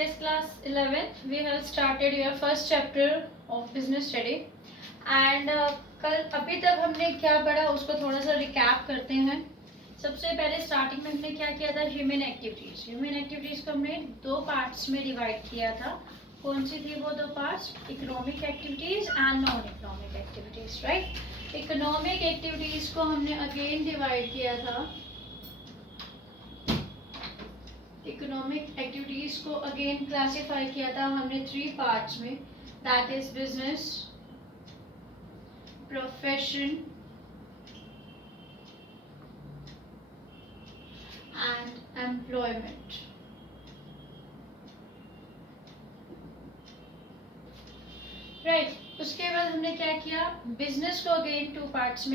Yes, class 11th, we have started your first chapter of business study. And कल अभी तक हमने क्या पढ़ा उसको थोड़ा सा रिकैप करते हैं. सबसे पहले स्टार्टिंग में हमने क्या किया था, ह्यूमन एक्टिविटीज. ह्यूमन एक्टिविटीज को हमने दो पार्ट्स में डिवाइड किया था. कौन सी थी वो दो parts? Economic activities and non economic activities, right. Economic activities को हमने अगेन डिवाइड किया था. इकोनॉमिक एक्टिविटीज को अगेन क्लासिफाई किया था हमने 3 पार्ट्स में. That is business, profession and employment. Right. उसके बाद हमने क्या किया, बिजनेस को अगेन 2 पार्ट्स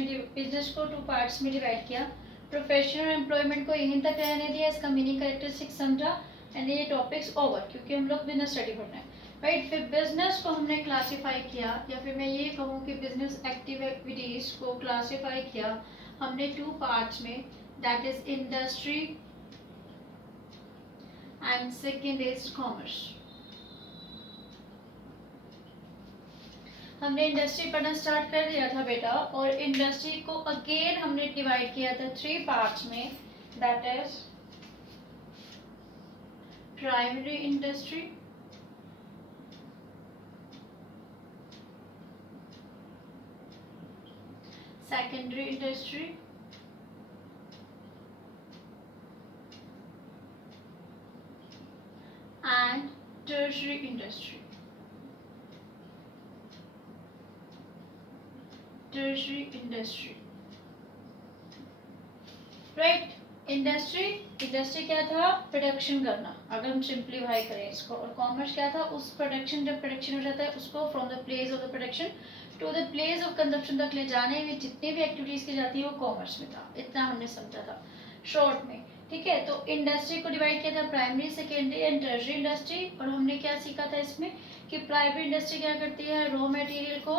में डिवाइड किया. प्रोफेशन और एम्प्लॉयमेंट को यहीं तक रहने दिया, इसका मीनिंग कैरेक्टरिस्टिक समझा एंड ये टॉपिक्स ओवर, क्योंकि हम लोग बिजनेस स्टडी पढ़ना है, राइट. फिर बिजनेस को हमने क्लासिफाई किया, या फिर मैं ये कहूँ कि बिजनेस एक्टिविटीज को क्लासिफाई किया हमने 2 पार्ट्स में. That is industry and second is commerce. हमने इंडस्ट्री पढ़ना स्टार्ट कर दिया था बेटा, और इंडस्ट्री को अगेन हमने डिवाइड किया था 3 पार्ट्स में. That is primary industry, secondary industry and tertiary industry. Tertiary industry, right. Industry क्या था? प्रोडक्शन करना, अगर हम सिंप्लीफाई करें इसको. और कॉमर्स क्या था? उस प्रोडक्शन, जब प्रोडक्शन हो जाता है उसको from the place of the production to the place of consumption तक ले जाने में जितनी भी एक्टिविटीज की जाती है वो कॉमर्स में था. इतना हमने समझा था शॉर्ट में, ठीक है. तो इंडस्ट्री को डिवाइड किया था primary, secondary and tertiary industry. और हमने क्या सीखा था इसमें कि प्राइमरी इंडस्ट्री क्या करती है, रॉ मटेरियल को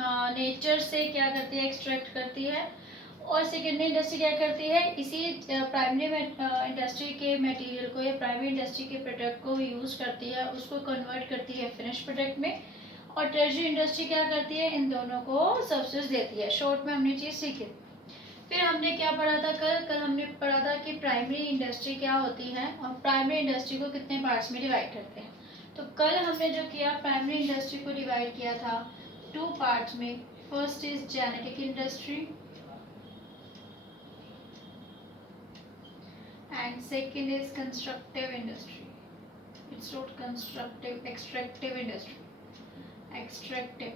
नेचर से क्या करती है, एक्सट्रैक्ट करती है. और सेकेंडरी इंडस्ट्री क्या करती है, इसी प्राइमरी इंडस्ट्री के मटेरियल को या प्राइमरी इंडस्ट्री के प्रोडक्ट को यूज करती है, उसको कन्वर्ट करती है फिनिश प्रोडक्ट में. और टर्शरी इंडस्ट्री क्या करती है, इन दोनों को सर्विसेज देती है. शॉर्ट में हमने चीज सीखी. फिर हमने क्या पढ़ा था कल हमने पढ़ा था कि प्राइमरी इंडस्ट्री क्या होती है और प्राइमरी इंडस्ट्री को कितने पार्ट्स में डिवाइड करते हैं. तो कल हमने जो किया, प्राइमरी इंडस्ट्री को डिवाइड किया था 2 पार्ट्स में. First is genetic industry and second is constructive industry. It's not constructive, extractive industry. Extractive.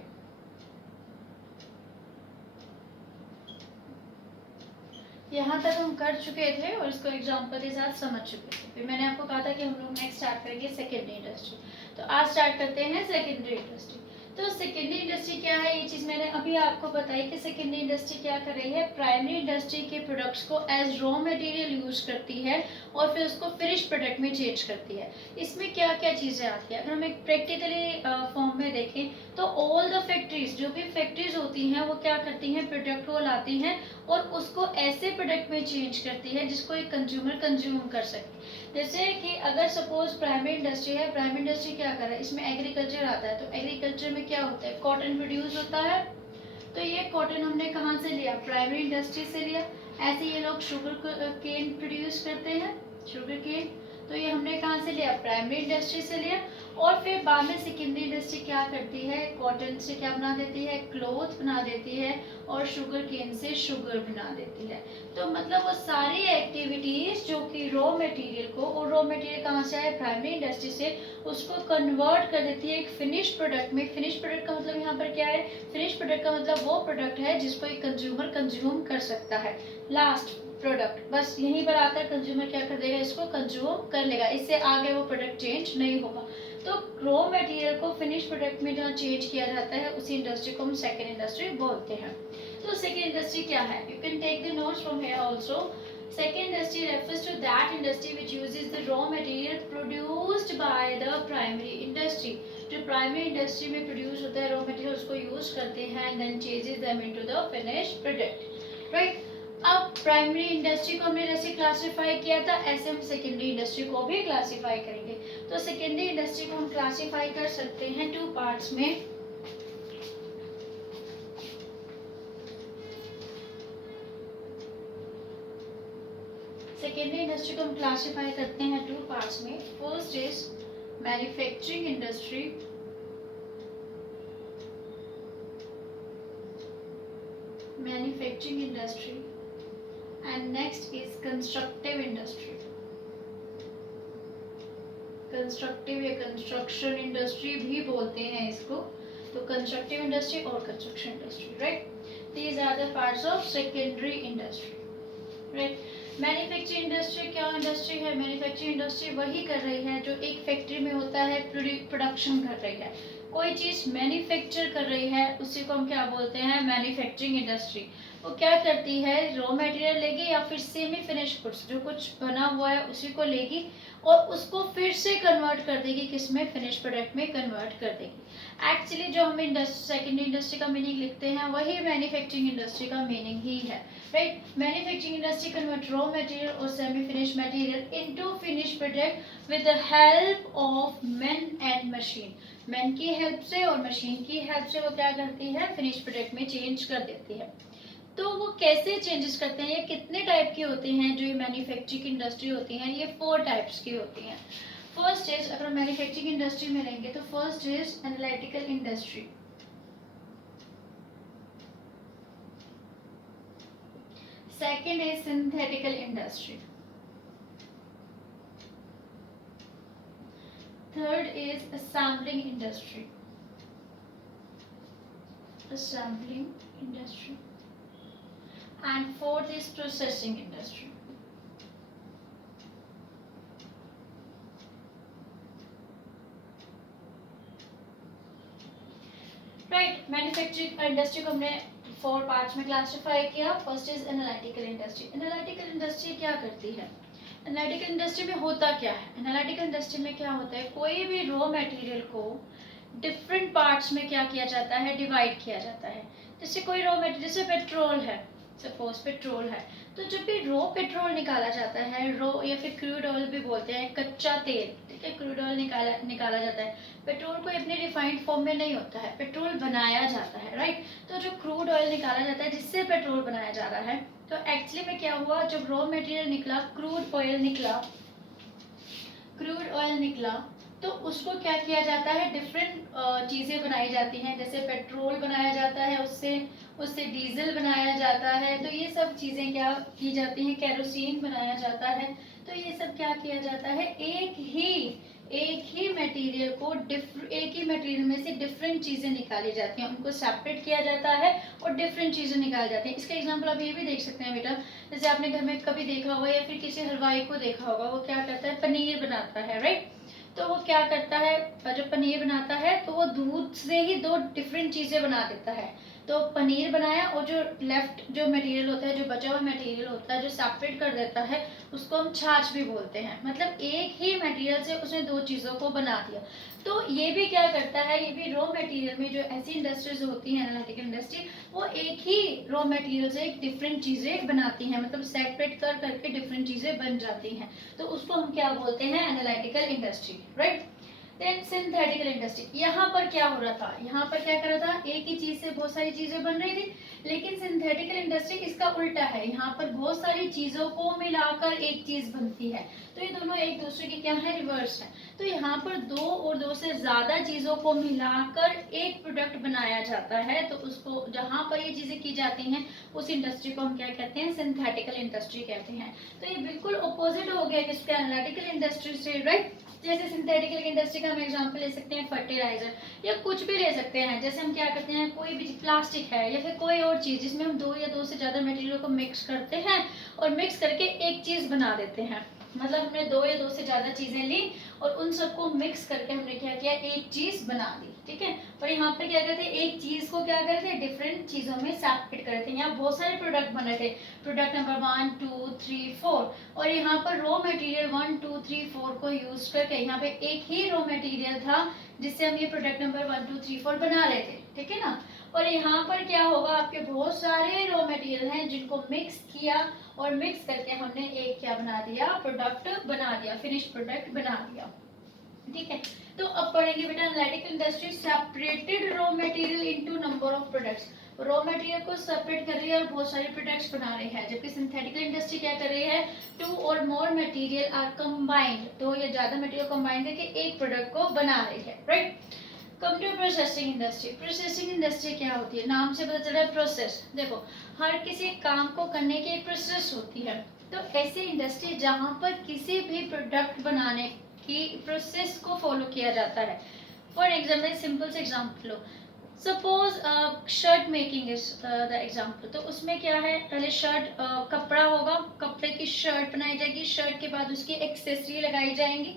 यहाँ तक हम कर चुके थे और इसको एग्जांपल के साथ समझ चुके थे. फिर मैंने आपको कहा था कि हम लोग नेक्स्ट स्टार्ट करेंगे सेकेंडरी इंडस्ट्री. तो आज स्टार्ट करते हैं सेकेंडरी इंडस्ट्री. तो सेकेंडरी इंडस्ट्री क्या है, ये चीज़ मैंने अभी आपको बताई कि सेकेंडरी इंडस्ट्री क्या कर रही है, प्राइमरी इंडस्ट्री के प्रोडक्ट्स को एज रॉ मटेरियल यूज करती है और फिर उसको फिनिश प्रोडक्ट में चेंज करती है. इसमें क्या क्या चीज़ें आती है, अगर हम एक प्रैक्टिकली फॉर्म में देखें तो ऑल द फैक्ट्रीज, जो भी फैक्ट्रीज होती हैं वो क्या करती हैं, प्रोडक्ट को लाती हैं और उसको ऐसे प्रोडक्ट में चेंज करती है जिसको एक कंज्यूमर कंज्यूम कर सके. जैसे कि अगर सपोज प्राइमरी इंडस्ट्री है, प्राइमरी इंडस्ट्री क्या कर रहा है, इसमें एग्रीकल्चर आता है. तो एग्रीकल्चर में क्या होता है, कॉटन प्रोड्यूस होता है. तो ये कॉटन हमने कहाँ से लिया, प्राइमरी इंडस्ट्री से लिया. ऐसे ये लोग शुगर केन प्रोड्यूस करते हैं, शुगर केन. तो ये हमने कहाँ से लिया, प्राइमरी इंडस्ट्री से लिया. और फिर बाद में सेकेंडरी इंडस्ट्री क्या करती है, कॉटन से क्या बना देती है, क्लोथ बना देती है. और शुगर केन से शुगर बना देती है. तो मतलब वो सारी एक्टिविटीज जो कि रॉ मटेरियल को, और रॉ मटेरियल कहाँ से आए, प्राइमरी इंडस्ट्री से, उसको कन्वर्ट कर देती है एक फिनिश प्रोडक्ट में. फिनिश प्रोडक्ट का मतलब यहाँ पर क्या है, फिनिश प्रोडक्ट का मतलब वो प्रोडक्ट है जिसको एक कंज्यूमर कंज्यूम कर सकता है. लास्ट प्रोडक्ट, बस यहीं पर आकर कंज्यूमर क्या कर देगा, इसको कंज्यूम कर लेगा. इससे आगे वो प्रोडक्ट चेंज नहीं होगा. तो रॉ मटेरियल को फिनिश प्रोडक्ट में जहाँ चेंज किया जाता है उसी इंडस्ट्री को हम सेकेंड इंडस्ट्री बोलते हैं. तो सेकेंड इंडस्ट्री क्या है, you can take the notes from here also. Second industry refers to that industry which uses the raw material produced by the primary industry. जो प्राइमरी इंडस्ट्री में produce होता है raw material, उसको use करते हैं and then changes them into the finish product, right. अब primary industry को हमने जैसे क्लासिफाई किया था, ऐसे हम सेकेंडरी इंडस्ट्री को भी क्लासिफाई करेंगे। तो सेकेंडरी इंडस्ट्री को हम क्लासिफाई कर सकते हैं 2 पार्ट्स में। सेकेंडरी इंडस्ट्री को हम क्लासिफाई करते हैं 2 पार्ट्स में। First is manufacturing industry, manufacturing industry, and next is constructive industry. Constructive या कंस्ट्रक्शन इंडस्ट्री भी बोलते हैं इसको। तो कंस्ट्रक्टिव इंडस्ट्री और construction industry, right, these are the parts of secondary industry, right. Manufacturing industry क्या इंडस्ट्री है? मैन्युफैक्चरिंग इंडस्ट्री वही कर रही है जो एक फैक्ट्री में होता है, प्रोडक्शन कर रही है, कोई चीज मैन्युफैक्चर कर रही है, उसी को हम क्या बोलते हैं? Manufacturing industry. वो क्या करती है? रॉ मटेरियल लेगी या फिर सेमी फिनिश गुड्स, जो कुछ बना हुआ है उसी को लेगी और उसको फिर से कन्वर्ट कर देगी, किसमें? फिनिश प्रोडक्ट में कन्वर्ट कर देगी। एक्चुअली जो हम सेकेंडरी इंडस्ट्री का मीनिंग लिखते हैं वही मैन्युफैक्चरिंग इंडस्ट्री का मीनिंग ही है, right. Manufacturing industry convert raw material और semi finish material into finish product with the help of man and machine. Man की हेल्प से और मशीन की हेल्प से वो क्या करती है? फिनिश प्रोडक्ट में चेंज कर देती है। तो वो कैसे चेंजेस करते हैं? ये कितने टाइप के होते हैं जो ये मैन्युफैक्चरिंग इंडस्ट्री होती हैं? ये 4 टाइप्स की होती हैं। फर्स्ट इज, अगर मैन्युफैक्चरिंग इंडस्ट्री में रहेंगे तो first is analytical industry, second is synthetical industry, third is assembling industry, and fourth is processing industry. Right, manufacturing industry को हमने 4 पार्ट्स में क्लासिफाई किया। First is analytical industry. Analytical industry क्या करती है? एनालिटिकल इंडस्ट्री में होता क्या है? एनालिटिकल इंडस्ट्री में क्या होता है? कोई भी रॉ मटेरियल को डिफरेंट पार्ट्स में क्या किया जाता है? डिवाइड किया जाता है। जैसे कोई रॉ मटेरियल, जैसे पेट्रोल है, सपोज पेट्रोल है, तो जब भी रॉ पेट्रोल निकाला जाता है, रॉ या फिर क्रूड ऑयल भी बोलते हैं, कच्चा तेल, ठीक है, क्रूड ऑयल निकाला जाता है। पेट्रोल कोई अपने रिफाइंड फॉर्म में नहीं होता है, पेट्रोल बनाया जाता है, राइट। तो जो क्रूड ऑयल निकाला जाता है जिससे पेट्रोल बनाया जा रहा है, तो एक्चुअली में क्या हुआ? जब रॉ मटेरियल निकला, क्रूड ऑयल निकला, तो उसको क्या किया जाता है? डिफरेंट चीज़ें बनाई जाती हैं। जैसे पेट्रोल बनाया जाता है, उससे डीजल बनाया जाता है। तो ये सब चीज़ें क्या की जाती हैं? केरोसिन बनाया जाता है। तो ये सब क्या किया जाता है? एक ही मटेरियल को एक ही मटेरियल में से डिफरेंट चीज़ें निकाली जाती हैं, उनको सेपरेट किया जाता है और डिफरेंट चीज़ें निकाली जाती हैं। इसका एग्जांपल आप ये भी देख सकते हैं बेटा, जैसे आपने घर में कभी देखा होगा या फिर किसी हलवाई को देखा होगा, वो क्या करता है? पनीर बनाता है, राइट। तो वो क्या करता है? जब पनीर बनाता है तो वो दूध से ही 2 डिफरेंट चीज़ें बना देता है। तो पनीर बनाया और जो लेफ्ट जो मटेरियल होता है, जो बचा हुआ मटेरियल होता है, जो सेपरेट कर देता है, उसको हम छाछ भी बोलते हैं। मतलब एक ही मटेरियल से उसने 2 चीज़ों को बना दिया। तो ये भी क्या करता है? ये भी रॉ मटेरियल में जो ऐसी इंडस्ट्रीज होती हैं, एनालिटिकल इंडस्ट्री, वो एक ही रॉ मटेरियल से एक डिफरेंट चीज़ें बनाती हैं, मतलब सेपरेट कर करके डिफरेंट चीज़ें बन जाती हैं। तो उसको हम क्या बोलते हैं? Analytical industry, right. Then synthetical industry, यहाँ पर क्या हो रहा था? यहाँ पर क्या कर रहा था? एक ही चीज से बहुत सारी चीजें बन रही थी। लेकिन सिंथेटिकल इंडस्ट्री इसका उल्टा है, यहाँ पर बहुत सारी चीजों को मिलाकर एक चीज बनती है। तो ये दोनों एक दूसरे के क्या है? रिवर्स है। तो यहाँ पर 2 और 2 से ज्यादा चीजों को मिलाकर एक प्रोडक्ट बनाया जाता है। तो उसको, जहाँ पर ये चीजें की जाती हैं, उस इंडस्ट्री को हम क्या कहते हैं? सिंथेटिकल इंडस्ट्री कहते हैं। तो ये बिल्कुल अपोजिट हो गया किसका? एनालिटिकल इंडस्ट्री से, राइट। जैसे सिंथेटिकल इंडस्ट्री का हम एग्जांपल ले सकते हैं फर्टिलाइजर, या कुछ भी ले सकते हैं। जैसे हम क्या करते हैं? कोई भी प्लास्टिक है या फिर कोई और चीज़ जिसमें हम 2 या 2 से ज़्यादा मटेरियल को मिक्स करते हैं और मिक्स करके एक चीज़ बना देते हैं। मतलब हमने 2 या 2 से ज़्यादा चीज़ें ली और उन सबको मिक्स करके हमने क्या किया? एक चीज़ बना दी, ठीक है। और यहाँ पर क्या करते हैं? एक चीज़ को क्या करते हैं? डिफरेंट चीज़ों में सेपरेट करते हैं। यहाँ बहुत सारे प्रोडक्ट बन रहे थे, प्रोडक्ट नंबर 1 2 3 4, और यहाँ पर रॉ मटेरियल 1 2 3 4 को यूज करके यहाँ पे एक ही रॉ मटेरियल था जिससे हम ये प्रोडक्ट नंबर 1 2 3 4 बना रहे थे, ठीक है ना। और यहाँ पर क्या होगा, आपके बहुत सारे रॉ मटेरियल हैं जिनको मिक्स किया और मिक्स करके हमने एक क्या बना दिया, प्रोडक्ट बना दिया, फिनिश प्रोडक्ट बना दिया। ठीक है, तो अब पढ़ेंगे बेटा analytical industry separated raw material into number of products. Raw material को सेपरेट कर रही है और बहुत सारे प्रोडक्ट्स बना रही है, जबकि सिंथेटिकल इंडस्ट्री क्या कर रही है, टू और मोर मटेरियल आर कंबाइंड, दो या ज्यादा मटेरियल कंबाइन करके एक प्रोडक्ट को बना रही है, right. Come to processing industry. Processing industry क्या होती है, नाम से पता चल रहा है प्रोसेस। देखो, हर किसी काम को करने की एक प्रोसेस होती है, तो ऐसी इंडस्ट्री जहां पर किसी भी प्रोडक्ट बनाने की प्रोसेस को फॉलो किया जाता है। फॉर एग्जाम्पल, सिंपल से example low, suppose shirt making is the example. तो उसमें क्या है, पहले शर्ट कपड़ा होगा, कपड़े की शर्ट बनाई जाएगी, शर्ट के बाद उसकी एक्सेसरी लगाई जाएंगी,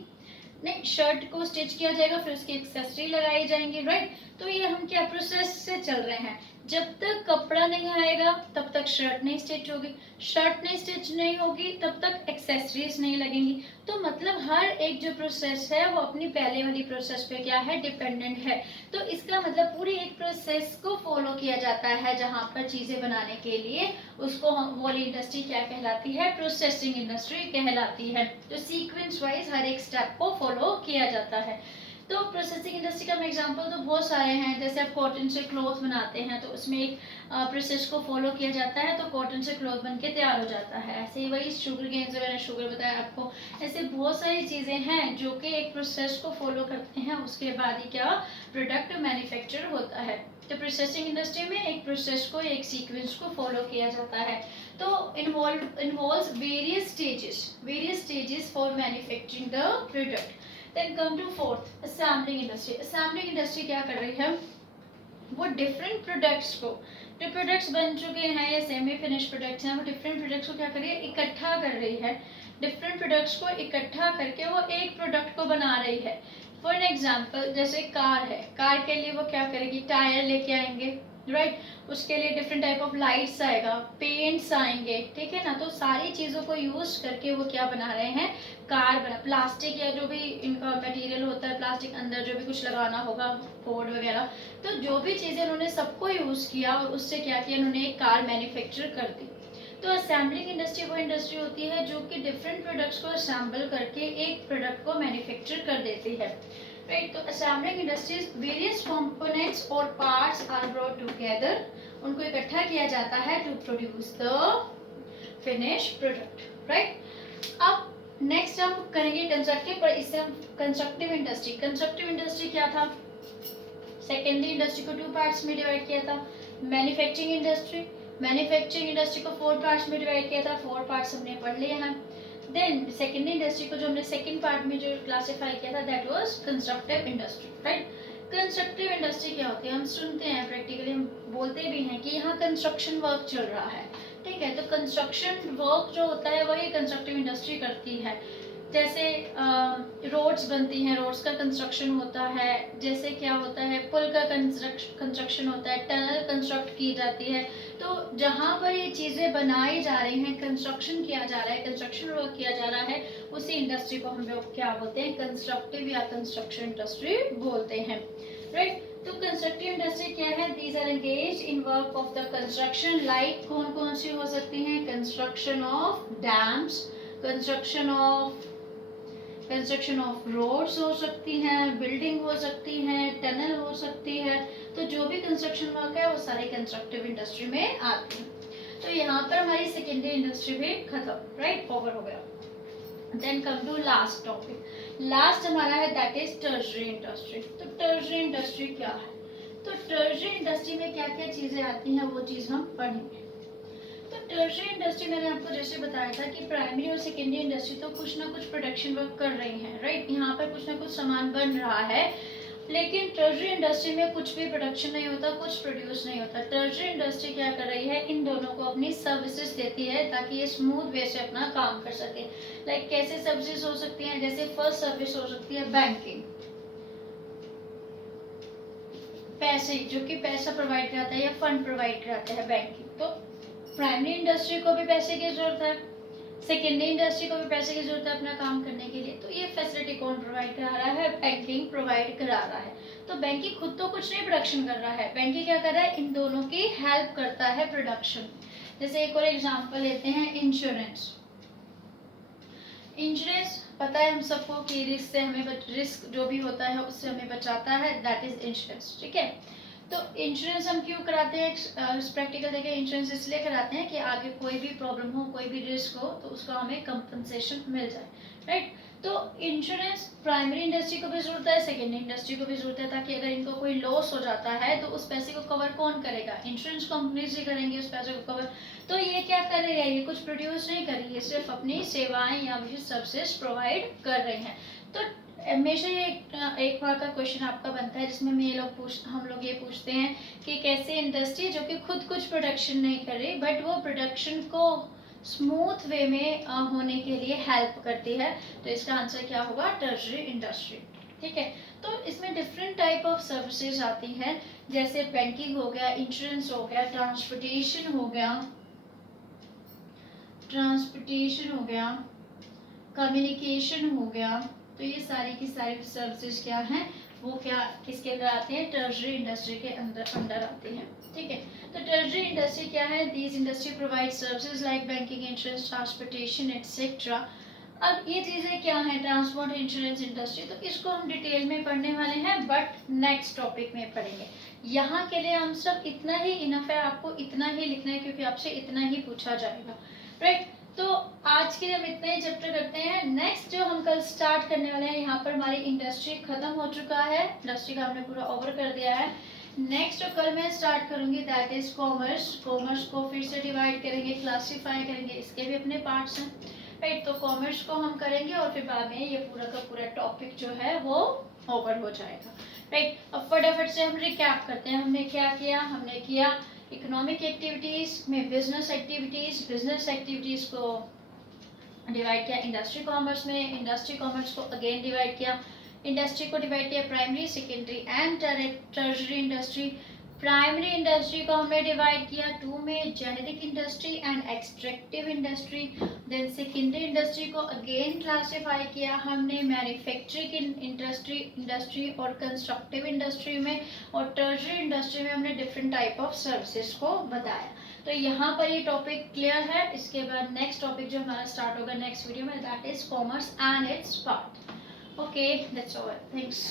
नहीं शर्ट को स्टिच किया जाएगा, फिर उसकी एक्सेसरी लगाई जाएंगी, राइट। तो ये हम क्या प्रोसेस से चल रहे हैं, जब तक कपड़ा नहीं आएगा तब तक शर्ट नहीं स्टिच होगी, शर्ट नहीं स्टिच नहीं होगी तब तक एक्सेसरीज नहीं लगेंगी। तो मतलब हर एक जो प्रोसेस है वो अपनी पहले वाली प्रोसेस पे क्या है, डिपेंडेंट है। तो इसका मतलब पूरी एक प्रोसेस को फॉलो किया जाता है जहां पर चीजें बनाने के लिए, उसको हम वाली इंडस्ट्री क्या कहलाती है, प्रोसेसिंग इंडस्ट्री कहलाती है। तो सीक्वेंस वाइज हर एक स्टेप को फॉलो किया जाता है। तो प्रोसेसिंग इंडस्ट्री का एग्जांपल तो बहुत सारे हैं, जैसे आप कॉटन से क्लॉथ बनाते हैं तो उसमें एक प्रोसेस को फॉलो किया जाता है, तो कॉटन से क्लॉथ बन के तैयार हो जाता है। ऐसे ही वही शुगर केन से मैंने शुगर बताया आपको, ऐसे बहुत सारी चीज़ें हैं जो कि एक प्रोसेस को फॉलो करते हैं, उसके बाद ही क्या प्रोडक्ट मैन्युफैक्चर होता है। तो प्रोसेसिंग इंडस्ट्री में एक प्रोसेस को, एक सीक्वेंस को फॉलो किया जाता है। तो involves various stages for manufacturing the product. Then come to fourth, assembling industry. Assembling industry क्या कर रही है, वो डिफरेंट प्रोडक्ट्स को, जो प्रोडक्ट्स बन चुके हैं या सेमी फिनिश प्रोडक्ट्स हैं, वो डिफरेंट प्रोडक्ट्स को क्या कर रही है, इकट्ठा कर रही है। डिफरेंट प्रोडक्ट्स को इकट्ठा करके वो एक प्रोडक्ट को बना रही है। फॉर एग्जाम्पल, जैसे कार है, कार के लिए वो क्या करेगी, टायर लेके आएंगे, राइट। उसके लिए डिफरेंट टाइप ऑफ लाइट्स आएगा, पेंट्स आएंगे, ठीक है ना। तो सारी चीज़ों को यूज करके वो क्या बना रहे हैं, कार बना। प्लास्टिक या जो भी इनका मटेरियल होता है, प्लास्टिक अंदर जो भी कुछ लगाना होगा, बोर्ड वगैरह, तो जो भी चीज़ें उन्होंने सबको यूज़ किया और उससे क्या किया, उन्होंने एक कार मैन्युफैक्चर कर दी। तो असेंबलिंग इंडस्ट्री वो इंडस्ट्री होती है जो कि डिफरेंट प्रोडक्ट्स को असेंबल करके एक प्रोडक्ट को मैन्युफैक्चर कर देती है, राइट। तो असेंबलिंग इंडस्ट्रीज वेरियस कंपोनेंट्स और पार्ट्स आर ब्रॉट टुगेदर, उनको इकट्ठा किया जाता है to produce the finish product, right. अब नेक्स्ट हम करेंगे कंस्ट्रक्टिव, पर इससे हम कंस्ट्रक्टिव इंडस्ट्री। कंस्ट्रक्टिव इंडस्ट्री क्या था, सेकेंडरी इंडस्ट्री को 2 पार्ट्स में डिवाइड किया था। मैन्युफैक्चरिंग इंडस्ट्री को 4 पार्ट्स में डिवाइड किया था, 4 पार्ट्स हमने पढ़ लिए हैं। देन सेकेंडरी इंडस्ट्री को जो हमने सेकेंड पार्ट में जो क्लासिफाई किया था, that was constructive industry, right. Constructive industry क्या होती है, हम सुनते हैं प्रैक्टिकली, हम बोलते भी हैं कि यहाँ कंस्ट्रक्शन वर्क चल रहा है, ठीक है। तो कंस्ट्रक्शन वर्क जो होता है वही कंस्ट्रक्टिव इंडस्ट्री करती है। जैसे रोड्स बनती हैं, रोड्स का कंस्ट्रक्शन होता है, जैसे क्या होता है, पुल का कंस्ट्रक्शन होता है, टनल कंस्ट्रक्ट की जाती है। तो जहाँ पर ये चीज़ें बनाई जा रही हैं, कंस्ट्रक्शन किया जा रहा है, कंस्ट्रक्शन वर्क किया जा रहा है, उसी इंडस्ट्री को हम लोग क्या बोलते हैं, कंस्ट्रक्टिव या कंस्ट्रक्शन इंडस्ट्री बोलते हैं, राइट। तो कंस्ट्रक्टिव इंडस्ट्री क्या है, these are engage in work of the construction, like कौन कौन सी हो सकती हैं, construction of dams, construction of roads हो सकती हैं, बिल्डिंग हो सकती हैं, टनल हो सकती है। तो जो भी कंस्ट्रक्शन वर्क है वो सारे कंस्ट्रक्टिव इंडस्ट्री में आते हैं। तो यहाँ पर हमारी सेकेंडरी इंडस्ट्री भी खत्म, राइट, ओवर हो गया। Then come to last topic, last हमारा है दैट इज टर्शरी इंडस्ट्री। तो टर्शरी इंडस्ट्री क्या है, तो टर्शरी इंडस्ट्री में क्या क्या चीजें आती हैं वो चीज हम पढ़ेंगे। तो टर्शरी इंडस्ट्री मैंने आपको जैसे बताया था कि प्राइमरी और सेकेंडरी इंडस्ट्री तो कुछ ना कुछ प्रोडक्शन वर्क कर रही हैं, राइट। यहाँ पर कुछ ना कुछ सामान बन रहा है, लेकिन टर्शरी इंडस्ट्री में कुछ भी प्रोडक्शन नहीं होता, कुछ प्रोड्यूस नहीं होता। टर्शरी इंडस्ट्री क्या कर रही है, इन दोनों को अपनी सर्विसेज देती है ताकि ये स्मूथ वे से अपना काम कर सके। लाइक कैसे सर्विसेज हो सकती हैं, जैसे फर्स्ट सर्विस हो सकती है बैंकिंग, पैसे, जो कि पैसा प्रोवाइड कराता है या फंड प्रोवाइड कराता है बैंकिंग। तो प्राइमरी इंडस्ट्री को भी पैसे की जरूरत है, सेकेंडरी इंडस्ट्री को भी पैसे की जरूरत है अपना काम करने के लिए। तो ये फैसिलिटी इलेक्ट्रिसिटी कौन प्रोवाइड करा रहा है? बैंकिंग प्रोवाइड करा रहा है। तो बैंकिंग खुद तो कुछ नहीं प्रोडक्शन कर रहा है, बैंकिंग क्या कर रहा है? इन दोनों की हेल्प करता है प्रोडक्शन। जैसे एक और एग्जांपल लेते हैं, इंश्योरेंस। इंश्योरेंस पता है हम सबको कि रिस्क से हमें, रिस्क जो भी होता है उससे हमें बचाता है, दैट इज इंश्योरेंस। ठीक है, तो इंश्योरेंस हम क्यों कराते हैं? प्रैक्टिकल देखें, इंश्योरेंस इसलिए कराते हैं कि आगे कोई भी प्रॉब्लम हो, कोई भी रिस्क हो तो उसका हमें कंपनसेशन मिल जाए, राइट। तो इंश्योरेंस प्राइमरी इंडस्ट्री को भी जरूरत है, सेकेंडरी इंडस्ट्री को भी जरूरत है, ताकि अगर इनको कोई लॉस हो जाता है तो उस पैसे को कवर कौन करेगा? इंश्योरेंस कंपनीज ही करेंगे उस पैसे को कवर। तो ये क्या कर रही है? ये कुछ प्रोड्यूस नहीं कर रही है, सिर्फ अपनी सेवाएं या विशेष सर्विसेज प्रोवाइड कर रही हैं। तो हमेशा ये एक बार का क्वेश्चन आपका बनता है जिसमें हम लोग ये पूछते हैं कि कैसे इंडस्ट्री जो कि खुद कुछ प्रोडक्शन नहीं कर रही बट वो प्रोडक्शन को स्मूथ वे में होने के लिए हेल्प करती है, तो इसका आंसर क्या होगा? Tertiary industry. ठीक है, तो इसमें डिफरेंट टाइप ऑफ सर्विसेज आती हैं, जैसे बैंकिंग हो गया, इंश्योरेंस हो गया, ट्रांसपोर्टेशन हो गया, कम्युनिकेशन हो गया। तो ये सारी की सारी सर्विसेज क्या हैं? वो क्या किसके अंदर आते हैं? टर्शरी इंडस्ट्री के अंदर आते हैं। ठीक है, तो टर्शरी इंडस्ट्री क्या है? These industry provide services like banking, insurance, transportation etcetera. अब ये चीजें क्या है? ट्रांसपोर्ट, इंश्योरेंस, इंडस्ट्री, तो इसको हम डिटेल में पढ़ने वाले हैं बट नेक्स्ट टॉपिक में पढ़ेंगे। यहाँ के लिए हम सब इतना ही इनफ है, आपको इतना ही लिखना है क्योंकि आपसे इतना ही पूछा जाएगा, राइट। तो आज के लिए हम इतना ही चैप्टर करते हैं। नेक्स्ट जो हम कल स्टार्ट करने वाले हैं, यहाँ पर हमारी इंडस्ट्री खत्म हो चुका है, इंडस्ट्री का हमने पूरा ओवर कर दिया है। नेक्स्ट जो कल मैं स्टार्ट करूंगी दैट इज कॉमर्स। कॉमर्स को फिर से डिवाइड करेंगे, क्लासीफाई करेंगे, इसके भी अपने पार्ट्स हैं, राइट। तो कॉमर्स को हम करेंगे और फिर बाद में ये पूरा का पूरा टॉपिक जो है वो ओवर हो जाएगा, राइट। अब फटाफट से हम रिकैप करते हैं, हमने क्या किया? हमने किया इकोनॉमिक एक्टिविटीज में बिजनेस एक्टिविटीज को डिवाइड किया इंडस्ट्री कॉमर्स में, इंडस्ट्री कॉमर्स को अगेन डिवाइड किया, इंडस्ट्री को डिवाइड किया primary, secondary and tertiary industry. Primary industry को हमने डिवाइड किया टू में, generic industry and extractive industry. Then secondary industry को अगेन क्लासिफाई किया हमने मैन्युफैक्चरिंग इंडस्ट्री और कंस्ट्रक्टिव इंडस्ट्री में, और टर्शरी इंडस्ट्री में हमने डिफरेंट टाइप ऑफ सर्विसेज को बताया। तो यहाँ पर ये टॉपिक क्लियर है। इसके बाद नेक्स्ट टॉपिक जो हमारा स्टार्ट होगा नेक्स्ट वीडियो में, that is commerce and it's part. Okay, that's all, thanks.